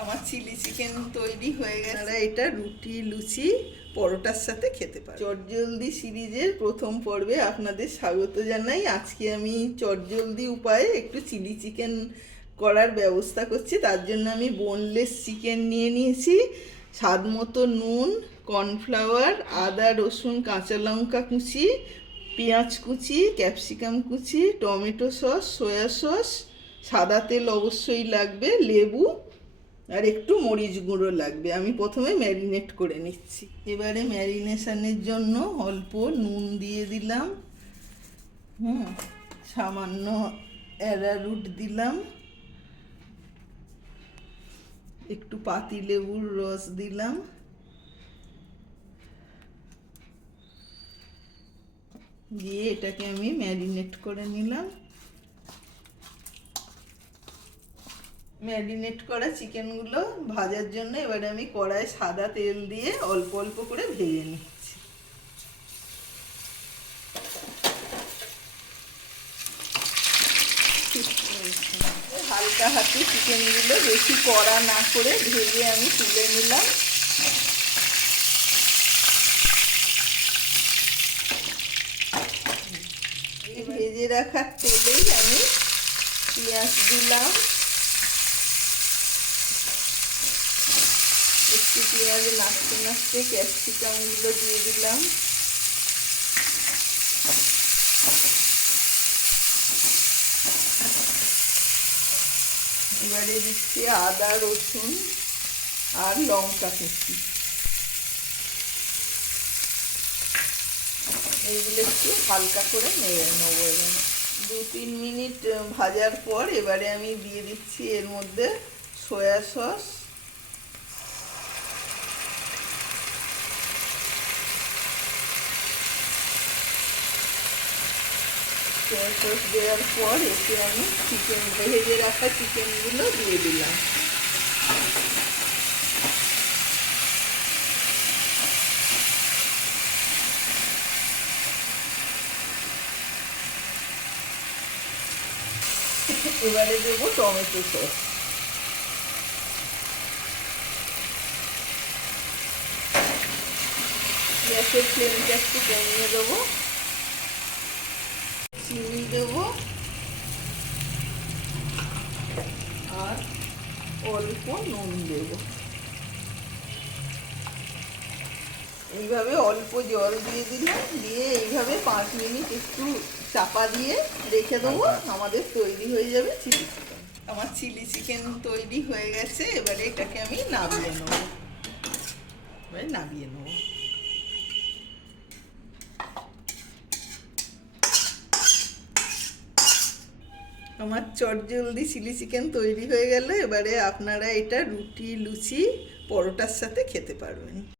আমার chilli chicken তৈরি হয়ে গেছে। আপনারা এটা রুটি, লুচি, পরোটার সাথে খেতে পারেন। চটজলদি সিরিজের প্রথম পর্বে আপনাদের স্বাগত জানাই। আজকে আমি চটজলদি উপায়ে একটু চিলি চিকেন করার ব্যবস্থা করছি। তার জন্য আমি বোনলেস চিকেন নিয়ে নিয়েছি, স্বাদ মতো নুন, কর্নফ্লাওয়ার, আদা রসুন কাঁচা লঙ্কা কুচি, পেঁয়াজ কুচি, ক্যাপসিকাম কুচি, টমেটো সস, সয়া সস, সাদা তেল অবশ্যই লাগবে, লেবু আর একটু মরিচ গুঁড়ো লাগবে। আমি প্রথমে ম্যারিনেট করে নিচ্ছি। এবারে ম্যারিনেশনের জন্য অল্প নুন দিয়ে দিলাম, সামান্য অ্যারারুট দিলাম, একটু পাতিলেবুর রস দিলাম, দিয়ে এটাকে আমি ম্যারিনেট করে নিলাম। ম্যারিনেট করা চিকেনগুলো ভাজার জন্য এবারে আমি কড়াই সাদা তেল দিয়ে অল্প অল্প করে ভেজে নিচ্ছি। হালকা হাতে চিকেনগুলো বেশি কড়া না করে ভেজে আমি তুলে নিলাম। এই ভেজে রাখার তেলেই আমি পেঁয়াজ দিলাম, একটু পেঁয়াজ নাড়তে নাড়তে ক্যাপসিকামগুলো দিয়ে দিলাম, এবারে দিচ্ছি আদা রসুন আর লঙ্কা কুচি। এইগুলো একটু হালকা করে নেড়ে নেবো। এবারে 2-3 মিনিট ভাজার পর এবারে আমি দিয়ে দিচ্ছি এর মধ্যে সয়া সস, সয়া সস দেওয়ার পর এতে আমি চিকেন ভেজে রাখা চিকেনগুলো দিয়ে দিলাম। এবারে দেবো টমেটো সস, গ্যাসের ফ্লেমটা একটু কমিয়ে দেবো, চিনি দেবো আর অল্প নুন দেবো। এইভাবে অল্প জল দিয়ে দিলাম, দিয়ে এইভাবে 5 মিনিট একটু চাপা দিয়ে রেখে দেবো। আমাদের তৈরি হয়ে যাবে চিলি চিকেন। আমার চিলি চিকেন তৈরি হয়ে গেছে। এবারে এটাকে আমি নামিয়ে নেবো। আমার চটজলদি চিলি চিকেন তৈরি হয়ে গেল। এবারে আপনারা এটা রুটি, লুচি, পরোটার সাথে খেতে পারবেন।